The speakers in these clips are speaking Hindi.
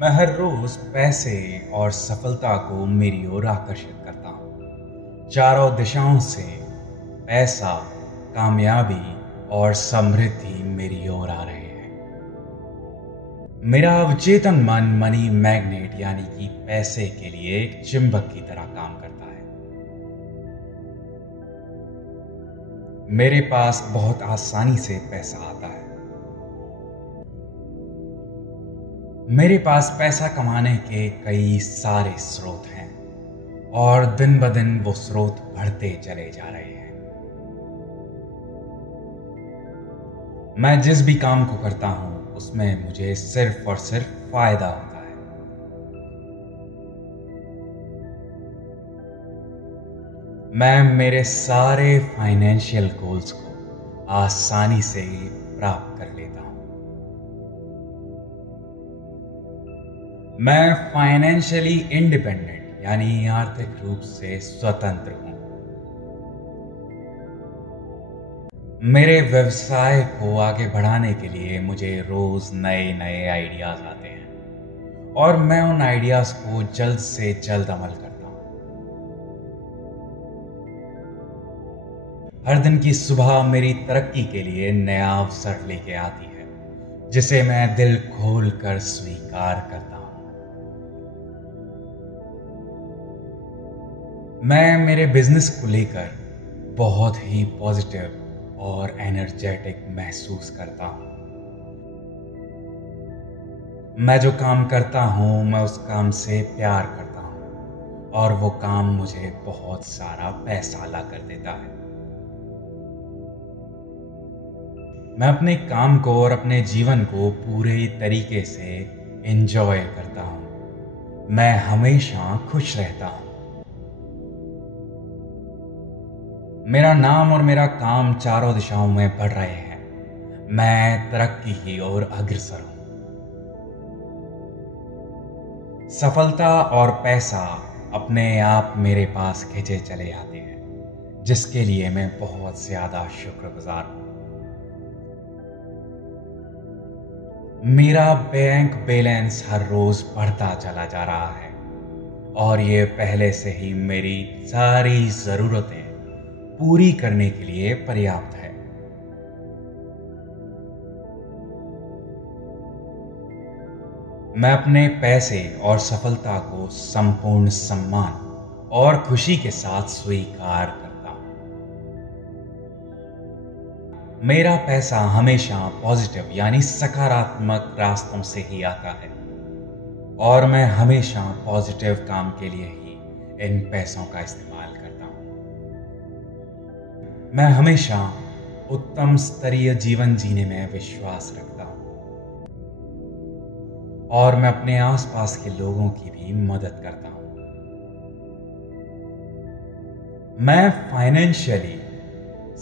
मैं हर रोज पैसे और सफलता को मेरी ओर आकर्षित करता हूँ। चारों दिशाओं से पैसा, कामयाबी और समृद्धि मेरी ओर आ रहे हैं। मेरा अवचेतन मन मनी मैग्नेट यानी कि पैसे के लिए एक चुंबक की तरह काम करता है। मेरे पास बहुत आसानी से पैसा आता है। मेरे पास पैसा कमाने के कई सारे स्रोत हैं और दिन ब दिन वो स्रोत बढ़ते चले जा रहे हैं। मैं जिस भी काम को करता हूं उसमें मुझे सिर्फ और सिर्फ फायदा होता है। मैं मेरे सारे फाइनेंशियल गोल्स को आसानी से प्राप्त कर लेता हूं। मैं फाइनेंशियली इंडिपेंडेंट यानी आर्थिक रूप से स्वतंत्र हूं। मेरे व्यवसाय को आगे बढ़ाने के लिए मुझे रोज नए नए आइडियाज आते हैं और मैं उन आइडियाज को जल्द से जल्द अमल करता हूं। हर दिन की सुबह मेरी तरक्की के लिए नया अवसर लेके आती है जिसे मैं दिल खोल कर स्वीकार करता हूं। मैं मेरे बिजनेस को लेकर बहुत ही पॉजिटिव और एनर्जेटिक महसूस करता हूं। मैं जो काम करता हूं मैं उस काम से प्यार करता हूं और वो काम मुझे बहुत सारा पैसा ला कर देता है। मैं अपने काम को और अपने जीवन को पूरे तरीके से एंजॉय करता हूं। मैं हमेशा खुश रहता हूं। मेरा नाम और मेरा काम चारों दिशाओं में बढ़ रहे हैं। मैं तरक्की की ओर अग्रसर हूं। सफलता और पैसा अपने आप मेरे पास खींचे चले आते हैं जिसके लिए मैं बहुत ज्यादा शुक्रगुजार हूं। मेरा बैंक बैलेंस हर रोज बढ़ता चला जा रहा है और ये पहले से ही मेरी सारी जरूरतें पूरी करने के लिए पर्याप्त है। मैं अपने पैसे और सफलता को संपूर्ण सम्मान और खुशी के साथ स्वीकार करता हूं। मेरा पैसा हमेशा पॉजिटिव यानी सकारात्मक रास्तों से ही आता है और मैं हमेशा पॉजिटिव काम के लिए ही इन पैसों का इस्तेमाल करता हूं। मैं हमेशा उत्तम स्तरीय जीवन जीने में विश्वास रखता हूं और मैं अपने आसपास के लोगों की भी मदद करता हूं। मैं फाइनेंशियली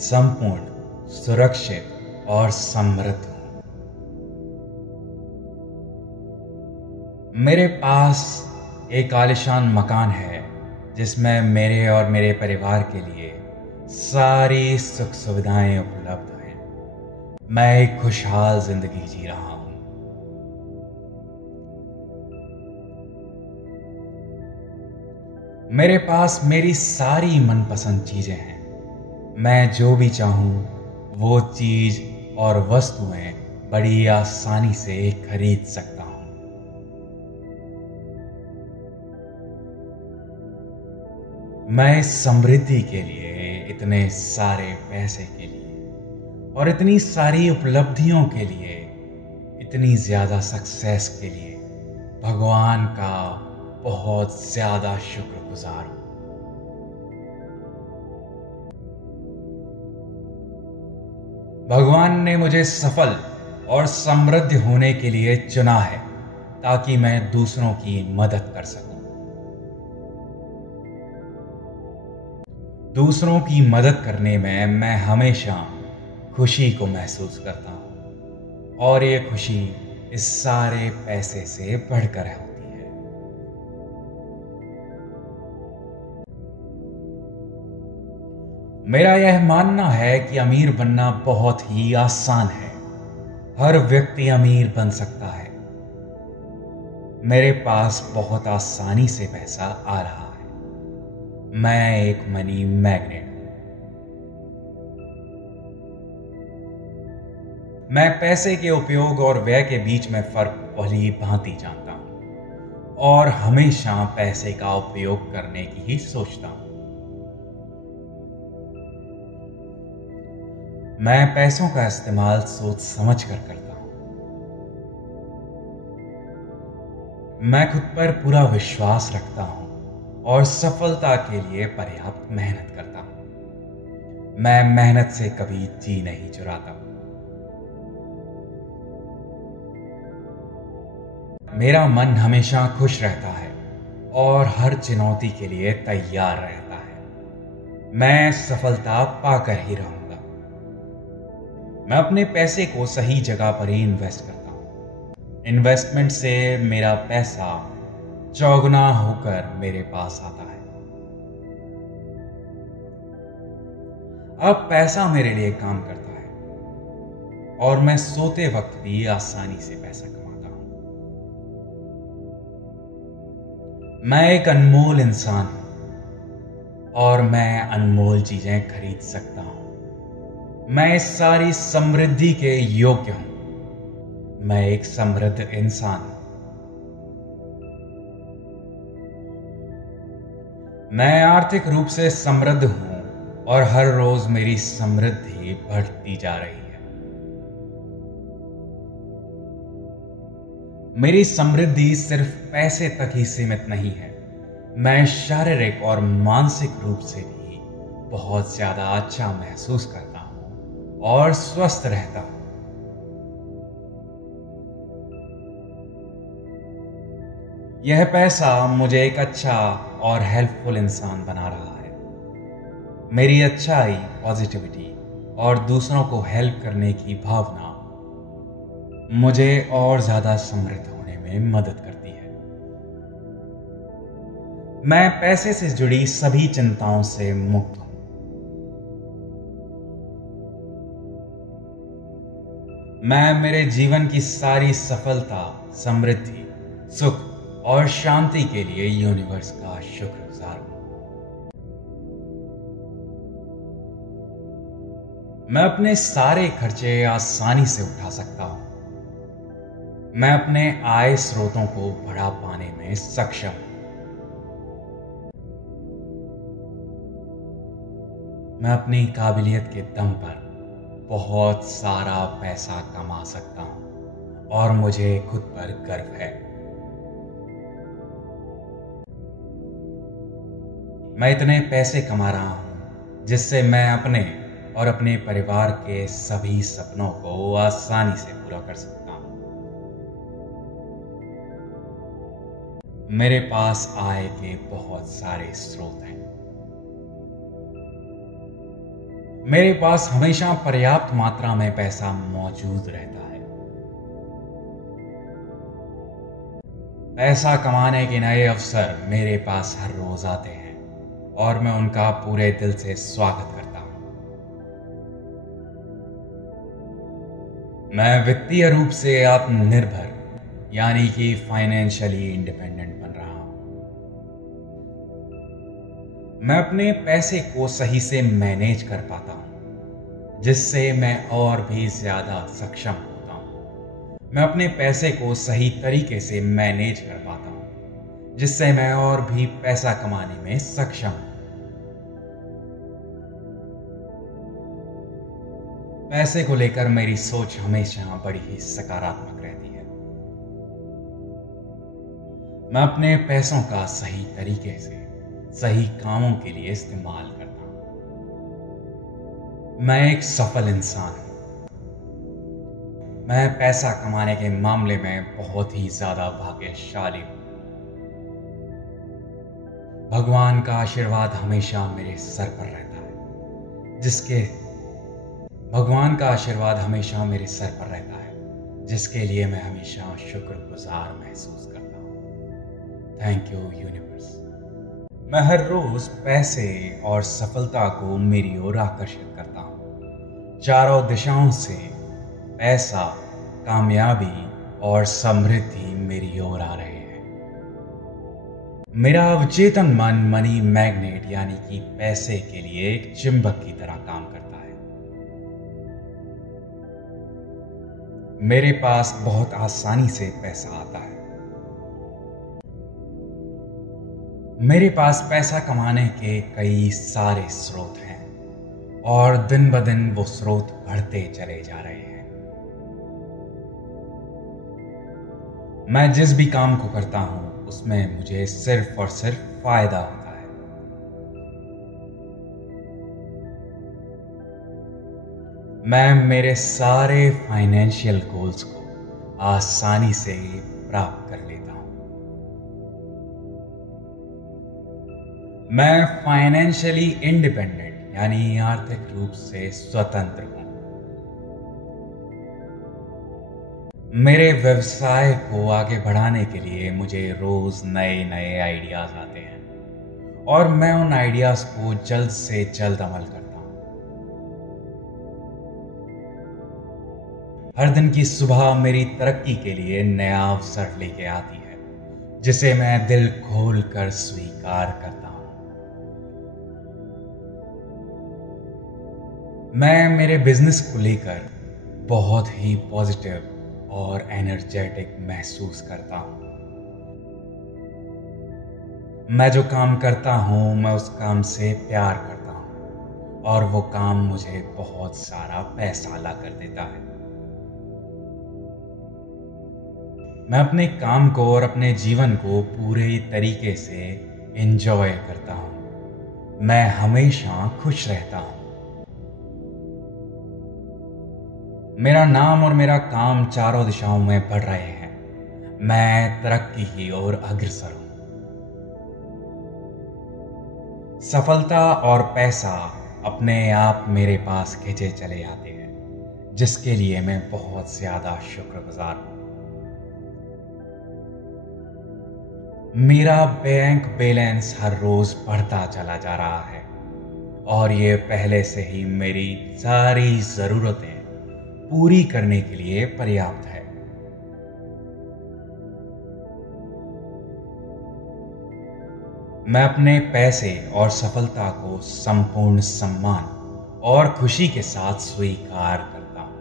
संपूर्ण, सुरक्षित और समृद्ध हूं। मेरे पास एक आलीशान मकान है जिसमें मेरे और मेरे परिवार के लिए सारी सुख सुविधाएं उपलब्ध हैं। मैं एक खुशहाल जिंदगी जी रहा हूं। मेरे पास मेरी सारी मनपसंद चीजें हैं। मैं जो भी चाहूं वो चीज और वस्तुएं बड़ी आसानी से खरीद सकता हूं। मैं इस समृद्धि के लिए, इतने सारे पैसे के लिए और इतनी सारी उपलब्धियों के लिए, इतनी ज्यादा सक्सेस के लिए भगवान का बहुत ज्यादा शुक्रगुजार हूं। भगवान ने मुझे सफल और समृद्ध होने के लिए चुना है ताकि मैं दूसरों की मदद कर सकूं। दूसरों की मदद करने में मैं हमेशा खुशी को महसूस करता हूं और ये खुशी इस सारे पैसे से बढ़कर होती है। मेरा यह मानना है कि अमीर बनना बहुत ही आसान है। हर व्यक्ति अमीर बन सकता है। मेरे पास बहुत आसानी से पैसा आ रहा है। मैं एक मनी मैग्नेट हूं। मैं पैसे के उपयोग और व्यय के बीच में फर्क भली भांति जानता हूं और हमेशा पैसे का उपयोग करने की ही सोचता हूं। मैं पैसों का इस्तेमाल सोच समझ कर करता हूं। मैं खुद पर पूरा विश्वास रखता हूं और सफलता के लिए पर्याप्त मेहनत करता हूं। मैं मेहनत से कभी जी नहीं चुराता। मेरा मन हमेशा खुश रहता है और हर चुनौती के लिए तैयार रहता है। मैं सफलता पाकर ही रहूंगा। मैं अपने पैसे को सही जगह पर ही इन्वेस्ट करता हूं। इन्वेस्टमेंट से मेरा पैसा चौगुना होकर मेरे पास आता है। अब पैसा मेरे लिए काम करता है और मैं सोते वक्त भी आसानी से पैसा कमाता हूं। मैं एक अनमोल इंसान हूं और मैं अनमोल चीजें खरीद सकता हूं। मैं इस सारी समृद्धि के योग्य हूं। मैं एक समृद्ध इंसान हूं। मैं आर्थिक रूप से समृद्ध हूं और हर रोज मेरी समृद्धि बढ़ती जा रही है। मेरी समृद्धि सिर्फ पैसे तक ही सीमित नहीं है। मैं शारीरिक और मानसिक रूप से भी बहुत ज्यादा अच्छा महसूस करता हूं और स्वस्थ रहता हूं। यह पैसा मुझे एक अच्छा और हेल्पफुल इंसान बना रहा है। मेरी अच्छाई, पॉजिटिविटी और दूसरों को हेल्प करने की भावना मुझे और ज्यादा समृद्ध होने में मदद करती है। मैं पैसे से जुड़ी सभी चिंताओं से मुक्त हूं। मैं मेरे जीवन की सारी सफलता, समृद्धि, सुख और शांति के लिए यूनिवर्स का शुक्रगुजार हूं। मैं अपने सारे खर्चे आसानी से उठा सकता हूं। मैं अपने आय स्रोतों को बढ़ा पाने में सक्षम हूं। मैं अपनी काबिलियत के दम पर बहुत सारा पैसा कमा सकता हूं और मुझे खुद पर गर्व है। मैं इतने पैसे कमा रहा हूं जिससे मैं अपने और अपने परिवार के सभी सपनों को आसानी से पूरा कर सकता हूं। मेरे पास आय के बहुत सारे स्रोत हैं। मेरे पास हमेशा पर्याप्त मात्रा में पैसा मौजूद रहता है। पैसा कमाने के नए अवसर मेरे पास हर रोज आते हैं और मैं उनका पूरे दिल से स्वागत करता हूं। मैं वित्तीय रूप से आत्मनिर्भर यानी कि फाइनेंशियली इंडिपेंडेंट बन रहा हूं। मैं अपने पैसे को सही से मैनेज कर पाता हूं जिससे मैं और भी ज्यादा सक्षम होता हूं। मैं अपने पैसे को सही तरीके से मैनेज कर पाता हूं जिससे मैं और भी पैसा कमाने में सक्षम हूं। पैसे को लेकर मेरी सोच हमेशा बड़ी ही सकारात्मक रहती है। मैं अपने पैसों का सही तरीके से सही कामों के लिए इस्तेमाल करता हूं। मैं एक सफल इंसान हूं। मैं पैसा कमाने के मामले में बहुत ही ज्यादा भाग्यशाली हूं। भगवान का आशीर्वाद हमेशा मेरे सर पर रहता है जिसके लिए मैं हमेशा शुक्रगुजार महसूस करता हूं। Thank you universe. मैं हर रोज पैसे और सफलता को मेरी ओर आकर्षित करता हूं। चारों दिशाओं से पैसा, कामयाबी और समृद्धि मेरी ओर आ रहे हैं। मेरा अवचेतन मन मनी मैग्नेट यानी कि पैसे के लिए एक चुंबक की तरह काम करता है। मेरे पास बहुत आसानी से पैसा आता है। मेरे पास पैसा कमाने के कई सारे स्रोत हैं और दिन ब दिन वो स्रोत बढ़ते चले जा रहे हैं। मैं जिस भी काम को करता हूं उसमें मुझे सिर्फ और सिर्फ फायदा होता है। मैं मेरे सारे फाइनेंशियल गोल्स को आसानी से प्राप्त कर लेता हूं। मैं फाइनेंशियली इंडिपेंडेंट यानी आर्थिक रूप से स्वतंत्र हूं। मेरे व्यवसाय को आगे बढ़ाने के लिए मुझे रोज नए नए आइडियाज आते हैं और मैं उन आइडियाज को जल्द से जल्द अमल करता हूं। हर दिन की सुबह मेरी तरक्की के लिए नया अवसर लेके आती है जिसे मैं दिल खोल कर स्वीकार करता हूं। मैं मेरे बिजनेस को लेकर बहुत ही पॉजिटिव और एनर्जेटिक महसूस करता हूं। मैं जो काम करता हूं मैं उस काम से प्यार करता हूं और वो काम मुझे बहुत सारा पैसा ला कर देता है। मैं अपने काम को और अपने जीवन को पूरे तरीके से एंजॉय करता हूं। मैं हमेशा खुश रहता हूं। मेरा नाम और मेरा काम चारों दिशाओं में बढ़ रहे हैं। मैं तरक्की की ओर अग्रसर हूं। सफलता और पैसा अपने आप मेरे पास खींचे चले आते हैं जिसके लिए मैं बहुत ज्यादा शुक्रगुजार हूं। मेरा बैंक बैलेंस हर रोज बढ़ता चला जा रहा है और ये पहले से ही मेरी सारी जरूरतें पूरी करने के लिए पर्याप्त है। मैं अपने पैसे और सफलता को संपूर्ण सम्मान और खुशी के साथ स्वीकार करता हूं।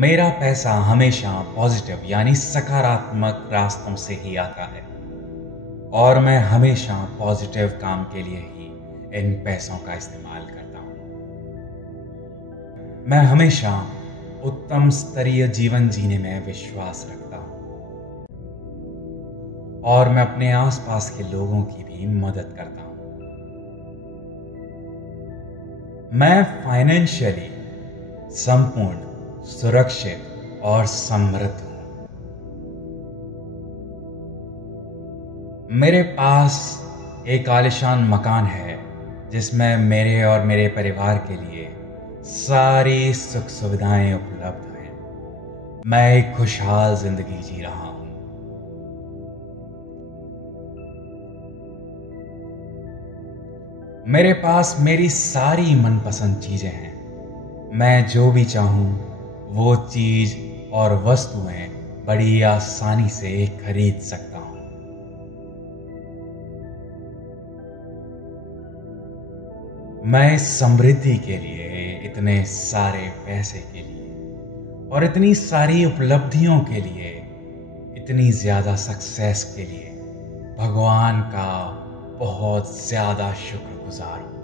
मेरा पैसा हमेशा पॉजिटिव यानी सकारात्मक रास्तों से ही आता है और मैं हमेशा पॉजिटिव काम के लिए ही इन पैसों का इस्तेमाल करता हूं। मैं हमेशा उत्तम स्तरीय जीवन जीने में विश्वास रखता हूं और मैं अपने आसपास के लोगों की भी मदद करता हूं। मैं फाइनेंशियली संपूर्ण, सुरक्षित और समृद्ध हूं। मेरे पास एक आलीशान मकान है जिसमें मेरे और मेरे परिवार के लिए सारी सुख सुविधाएं उपलब्ध हैं। मैं एक खुशहाल जिंदगी जी रहा हूं। मेरे पास मेरी सारी मनपसंद चीजें हैं। मैं जो भी चाहूं वो चीज और वस्तुएं बड़ी आसानी से खरीद सकता हूं। मैं इस समृद्धि के लिए, इतने सारे पैसे के लिए और इतनी सारी उपलब्धियों के लिए, इतनी ज्यादा सक्सेस के लिए भगवान का बहुत ज्यादा शुक्रगुजार हूं।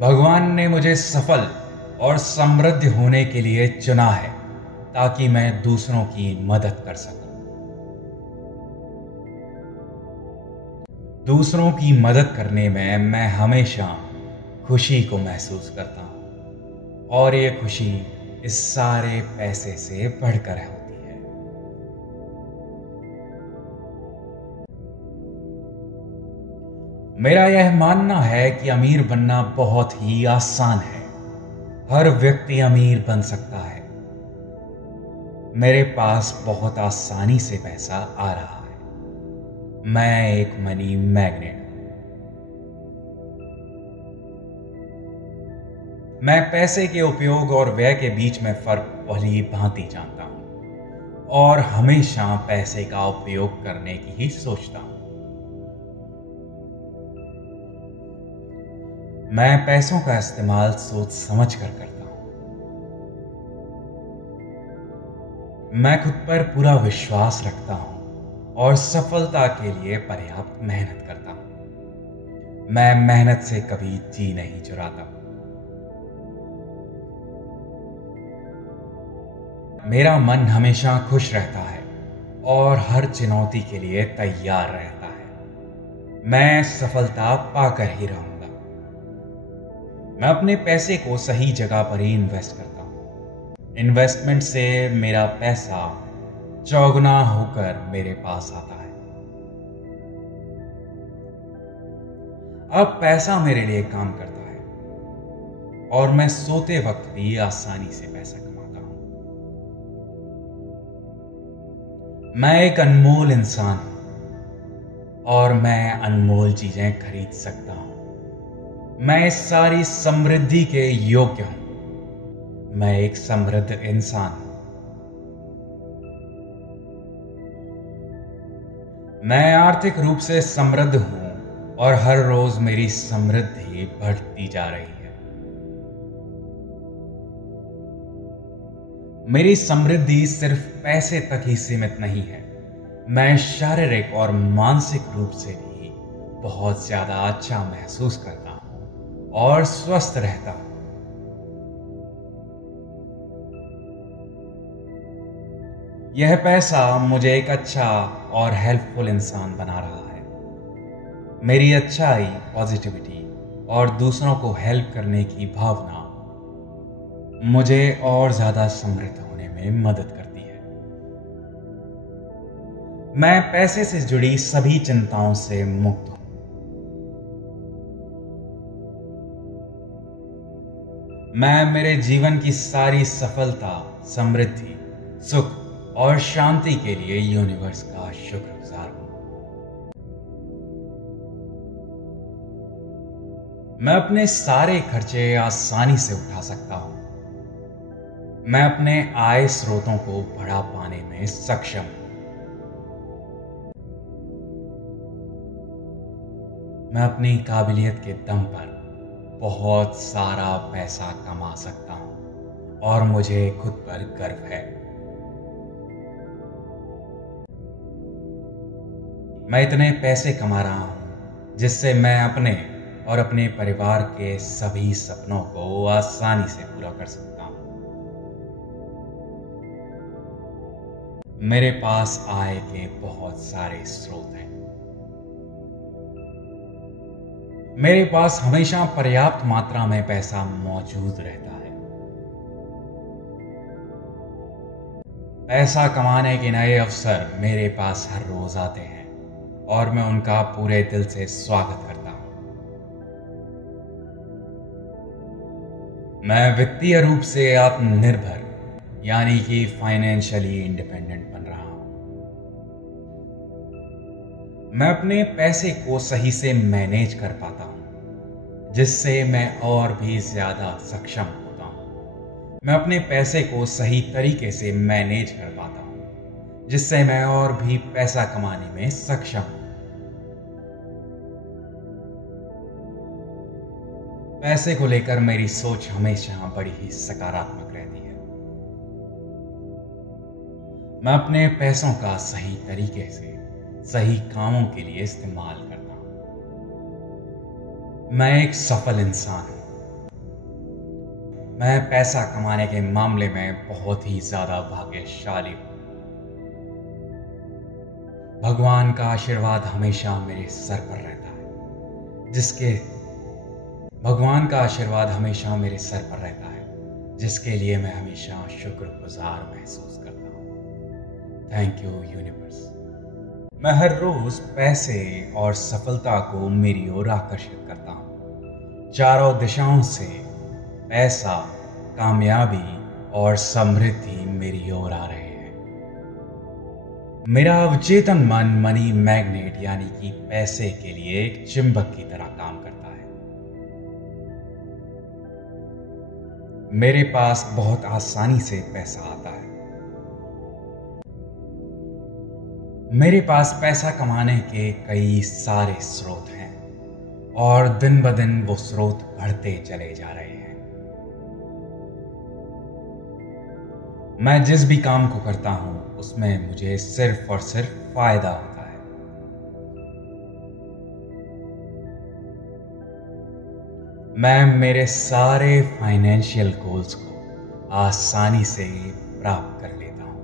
भगवान ने मुझे सफल और समृद्ध होने के लिए चुना है ताकि मैं दूसरों की मदद कर सकूं। दूसरों की मदद करने में मैं हमेशा खुशी को महसूस करता हूं और ये खुशी इस सारे पैसे से बढ़कर होती है। मेरा यह मानना है कि अमीर बनना बहुत ही आसान है। हर व्यक्ति अमीर बन सकता है। मेरे पास बहुत आसानी से पैसा आ रहा है। मैं एक मनी मैग्नेट हूं। मैं पैसे के उपयोग और व्यय के बीच में फर्क भली भांति जानता हूं और हमेशा पैसे का उपयोग करने की ही सोचता हूं। मैं पैसों का इस्तेमाल सोच समझ कर करता हूं। मैं खुद पर पूरा विश्वास रखता हूं और सफलता के लिए पर्याप्त मेहनत करता हूं। मैं मेहनत से कभी जी नहीं चुराता। मेरा मन हमेशा खुश रहता है और हर चुनौती के लिए तैयार रहता है। मैं सफलता पाकर ही रहूंगा। मैं अपने पैसे को सही जगह पर ही इन्वेस्ट करता हूं। इन्वेस्टमेंट से मेरा पैसा चौगुना होकर मेरे पास आता है। अब पैसा मेरे लिए काम करता है और मैं सोते वक्त भी आसानी से पैसा कमाता हूं। मैं एक अनमोल इंसान हूं और मैं अनमोल चीजें खरीद सकता हूं। मैं इस सारी समृद्धि के योग्य हूं। मैं एक समृद्ध इंसान हूं। मैं आर्थिक रूप से समृद्ध हूं और हर रोज मेरी समृद्धि बढ़ती जा रही है। मेरी समृद्धि सिर्फ पैसे तक ही सीमित नहीं है। मैं शारीरिक और मानसिक रूप से भी बहुत ज्यादा अच्छा महसूस करता हूं और स्वस्थ रहता हूं। यह पैसा मुझे एक अच्छा और हेल्पफुल इंसान बना रहा है। मेरी अच्छाई, पॉजिटिविटी और दूसरों को हेल्प करने की भावना मुझे और ज्यादा समृद्ध होने में मदद करती है। मैं पैसे से जुड़ी सभी चिंताओं से मुक्त हूं। मैं मेरे जीवन की सारी सफलता, समृद्धि, सुख और शांति के लिए यूनिवर्स का शुक्रगुजार हूं। मैं अपने सारे खर्चे आसानी से उठा सकता हूं। मैं अपने आय स्रोतों को बढ़ा पाने में सक्षम हूं। मैं अपनी काबिलियत के दम पर बहुत सारा पैसा कमा सकता हूं और मुझे खुद पर गर्व है। मैं इतने पैसे कमा रहा हूं जिससे मैं अपने और अपने परिवार के सभी सपनों को आसानी से पूरा कर सकता हूं। मेरे पास आय के बहुत सारे स्रोत हैं। मेरे पास हमेशा पर्याप्त मात्रा में पैसा मौजूद रहता है। पैसा कमाने के नए अवसर मेरे पास हर रोज आते हैं और मैं उनका पूरे दिल से स्वागत करता हूं। मैं वित्तीय रूप से आत्मनिर्भर यानी कि फाइनेंशियली इंडिपेंडेंट बन रहा हूं। मैं अपने पैसे को सही से मैनेज कर पाता हूं जिससे मैं और भी ज्यादा सक्षम होता हूं। मैं अपने पैसे को सही तरीके से मैनेज कर पाता हूं जिससे मैं और भी पैसा कमाने में सक्षम हूं। पैसे को लेकर मेरी सोच हमेशा बड़ी ही सकारात्मक रहती है। मैं अपने पैसों का सही तरीके से सही कामों के लिए इस्तेमाल करता हूं। मैं एक सफल इंसान हूं। मैं पैसा कमाने के मामले में बहुत ही ज्यादा भाग्यशाली हूं। भगवान का आशीर्वाद हमेशा मेरे सर पर रहता है जिसके लिए मैं हमेशा शुक्रगुजार महसूस करता हूं। Thank you universe. मैं हर रोज पैसे और सफलता को मेरी ओर आकर्षित करता हूं। चारों दिशाओं से पैसा, कामयाबी और समृद्धि मेरी ओर आ रहे हैं। मेरा अवचेतन मन मनी मैग्नेट यानी कि पैसे के लिए एक चुंबक की तरह काम करता है। मेरे पास बहुत आसानी से पैसा आता है। मेरे पास पैसा कमाने के कई सारे स्रोत हैं और दिन ब दिन वो स्रोत बढ़ते चले जा रहे हैं। मैं जिस भी काम को करता हूं उसमें मुझे सिर्फ और सिर्फ फायदा होता है। मैं मेरे सारे फाइनेंशियल गोल्स को आसानी से प्राप्त कर लेता हूं।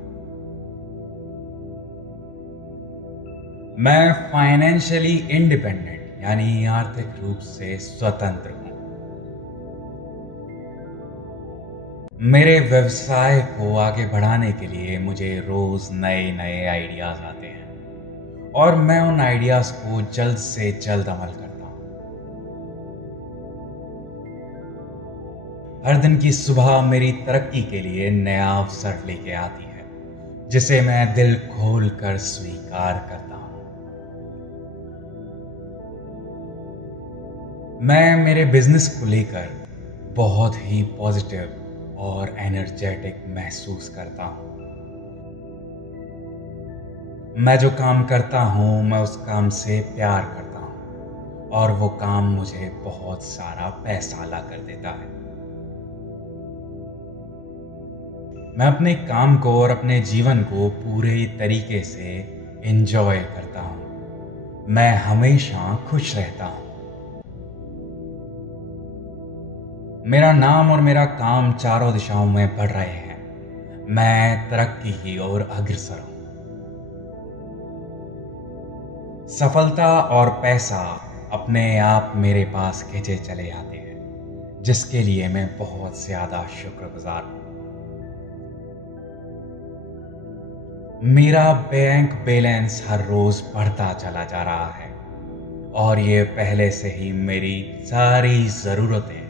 मैं फाइनेंशियली इंडिपेंडेंट यानी आर्थिक रूप से स्वतंत्र हूं। मेरे व्यवसाय को आगे बढ़ाने के लिए मुझे रोज नए नए आइडियाज आते हैं और मैं उन आइडियाज को जल्द से जल्द अमल करता हूं। हर दिन की सुबह मेरी तरक्की के लिए नया अवसर लेके आती है जिसे मैं दिल खोल कर स्वीकार करता हूं। मैं मेरे बिजनेस को लेकर बहुत ही पॉजिटिव और एनर्जेटिक महसूस करता हूं। मैं जो काम करता हूं मैं उस काम से प्यार करता हूं और वो काम मुझे बहुत सारा पैसा ला कर देता है। मैं अपने काम को और अपने जीवन को पूरे तरीके से एंजॉय करता हूं। मैं हमेशा खुश रहता हूं। मेरा नाम और मेरा काम चारों दिशाओं में बढ़ रहे हैं। मैं तरक्की की ओर अग्रसर हूं। सफलता और पैसा अपने आप मेरे पास खींचे चले आते हैं जिसके लिए मैं बहुत ज्यादा शुक्रगुजार हूं। मेरा बैंक बैलेंस हर रोज बढ़ता चला जा रहा है और ये पहले से ही मेरी सारी जरूरतें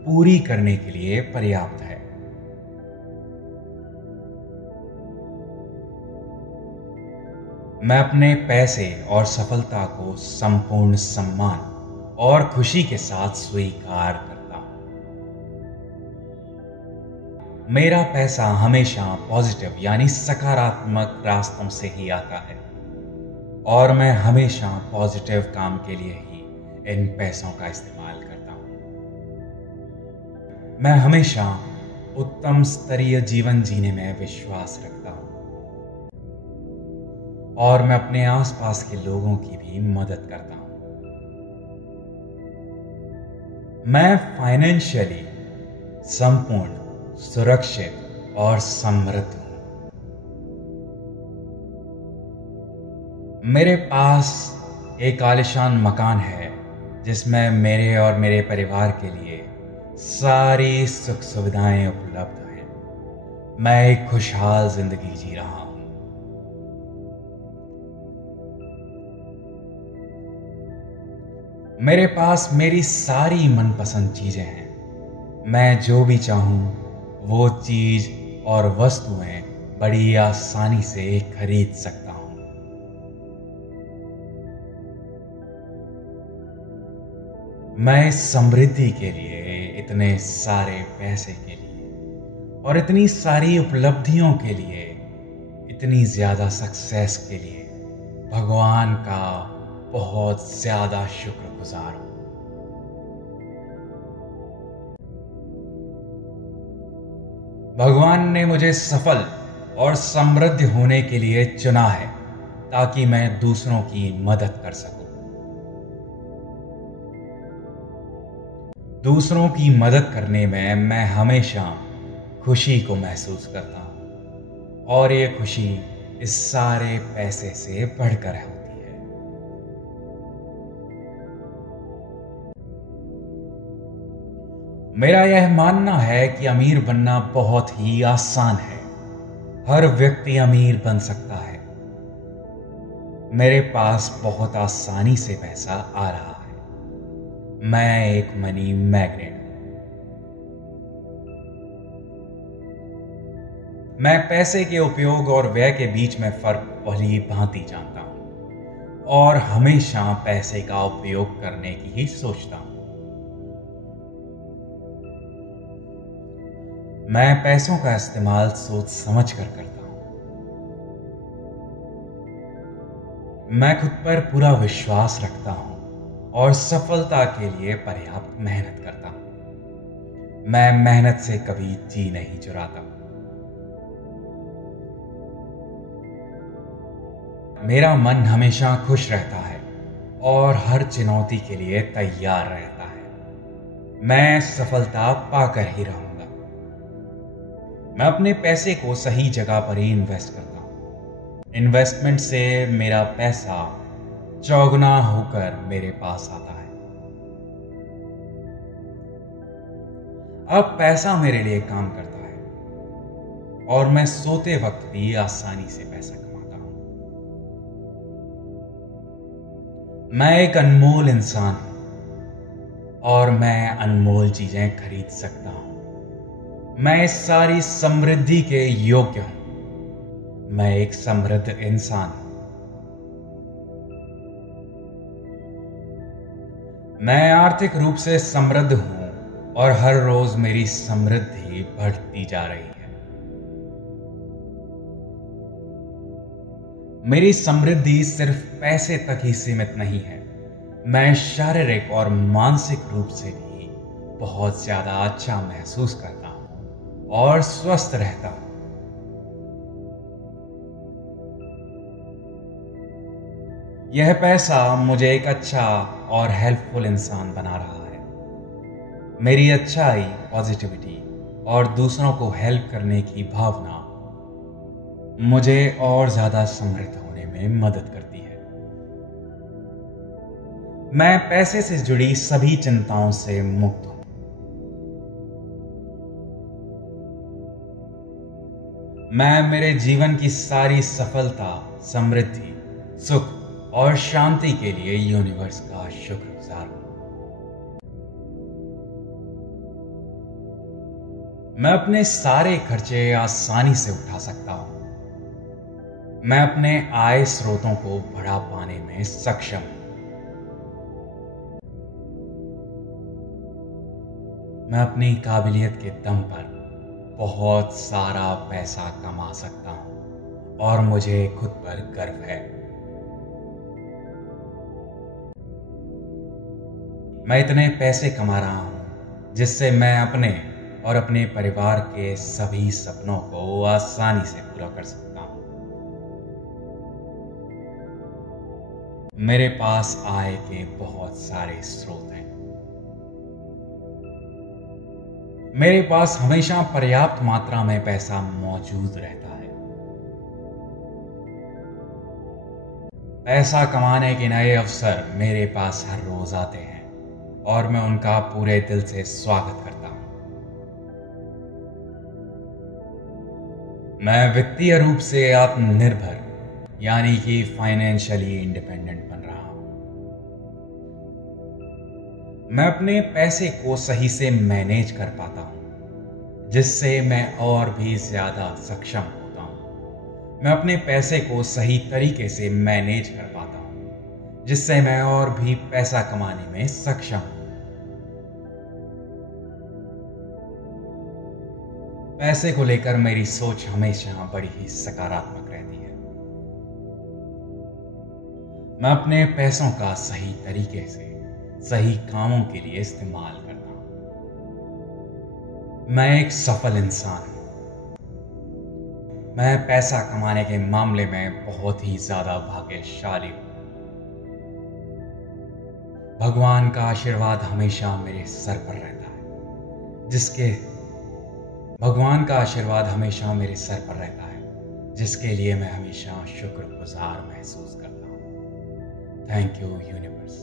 पूरी करने के लिए पर्याप्त है। मैं अपने पैसे और सफलता को संपूर्ण सम्मान और खुशी के साथ स्वीकार करता हूं। मेरा पैसा हमेशा पॉजिटिव यानी सकारात्मक रास्तों से ही आता है और मैं हमेशा पॉजिटिव काम के लिए ही इन पैसों का इस्तेमाल करता हूं। मैं हमेशा उत्तम स्तरीय जीवन जीने में विश्वास रखता हूं और मैं अपने आसपास के लोगों की भी मदद करता हूं। मैं फाइनेंशियली संपूर्ण, सुरक्षित और समृद्ध हूं। मेरे पास एक आलीशान मकान है जिसमें मेरे और मेरे परिवार के लिए सारी सुख सुविधाएं उपलब्ध हैं। मैं एक खुशहाल जिंदगी जी रहा हूं। मेरे पास मेरी सारी मनपसंद चीजें हैं। मैं जो भी चाहूं वो चीज और वस्तुएं बड़ी आसानी से खरीद सकता हूं। मैं इस समृद्धि के लिए, इतने सारे पैसे के लिए और इतनी सारी उपलब्धियों के लिए, इतनी ज्यादा सक्सेस के लिए भगवान का बहुत ज्यादा शुक्रगुजार हूं। भगवान ने मुझे सफल और समृद्ध होने के लिए चुना है ताकि मैं दूसरों की मदद कर सकूं। दूसरों की मदद करने में मैं हमेशा खुशी को महसूस करता हूं और ये खुशी इस सारे पैसे से बढ़कर होती है। मेरा यह मानना है कि अमीर बनना बहुत ही आसान है। हर व्यक्ति अमीर बन सकता है। मेरे पास बहुत आसानी से पैसा आ रहा है। मैं एक मनी मैग्नेट हूं। मैं पैसे के उपयोग और व्यय के बीच में फर्क भली भांति जानता हूं और हमेशा पैसे का उपयोग करने की ही सोचता हूं। मैं पैसों का इस्तेमाल सोच समझ कर करता हूं। मैं खुद पर पूरा विश्वास रखता हूं और सफलता के लिए पर्याप्त मेहनत करता हूं। मैं मेहनत से कभी जी नहीं चुराता। मेरा मन हमेशा खुश रहता है और हर चुनौती के लिए तैयार रहता है। मैं सफलता पाकर ही रहूंगा। मैं अपने पैसे को सही जगह पर ही इन्वेस्ट करता हूं। इन्वेस्टमेंट से मेरा पैसा चौगुना होकर मेरे पास आता है। अब पैसा मेरे लिए काम करता है और मैं सोते वक्त भी आसानी से पैसा कमाता हूं। मैं एक अनमोल इंसान हूं और मैं अनमोल चीजें खरीद सकता हूं। मैं इस सारी समृद्धि के योग्य हूं। मैं एक समृद्ध इंसान हूं। मैं आर्थिक रूप से समृद्ध हूं और हर रोज मेरी समृद्धि बढ़ती जा रही है। मेरी समृद्धि सिर्फ पैसे तक ही सीमित नहीं है। मैं शारीरिक और मानसिक रूप से भी बहुत ज्यादा अच्छा महसूस करता हूं और स्वस्थ रहता हूं। यह पैसा मुझे एक अच्छा और हेल्पफुल इंसान बना रहा है। मेरी अच्छाई, पॉजिटिविटी और दूसरों को हेल्प करने की भावना मुझे और ज्यादा समृद्ध होने में मदद करती है। मैं पैसे से जुड़ी सभी चिंताओं से मुक्त हूं। मैं मेरे जीवन की सारी सफलता, समृद्धि, सुख और शांति के लिए यूनिवर्स का शुक्रगुजार हूं। मैं अपने सारे खर्चे आसानी से उठा सकता हूं। मैं अपने आय स्रोतों को बढ़ा पाने में सक्षम हूं। मैं अपनी काबिलियत के दम पर बहुत सारा पैसा कमा सकता हूं और मुझे खुद पर गर्व है। मैं इतने पैसे कमा रहा हूं जिससे मैं अपने और अपने परिवार के सभी सपनों को आसानी से पूरा कर सकता हूं। मेरे पास आय के बहुत सारे स्रोत हैं। मेरे पास हमेशा पर्याप्त मात्रा में पैसा मौजूद रहता है। पैसा कमाने के नए अवसर मेरे पास हर रोज आते हैं और मैं उनका पूरे दिल से स्वागत करता हूं। मैं वित्तीय रूप से आत्मनिर्भर यानी कि फाइनेंशियली इंडिपेंडेंट बन रहा हूं। मैं अपने पैसे को सही से मैनेज कर पाता हूं जिससे मैं और भी ज्यादा सक्षम होता हूं। मैं अपने पैसे को सही तरीके से मैनेज कर पाता हूं जिससे मैं और भी पैसा कमाने में सक्षम हूं। पैसे को लेकर मेरी सोच हमेशा बड़ी ही सकारात्मक रहती है। मैं अपने पैसों का सही तरीके से सही कामों के लिए इस्तेमाल करता हूं। मैं एक सफल इंसान हूं। मैं पैसा कमाने के मामले में बहुत ही ज्यादा भाग्यशाली हूं। भगवान का आशीर्वाद हमेशा मेरे सर पर रहता है जिसके लिए मैं हमेशा शुक्रगुजार महसूस करता हूं। Thank you universe.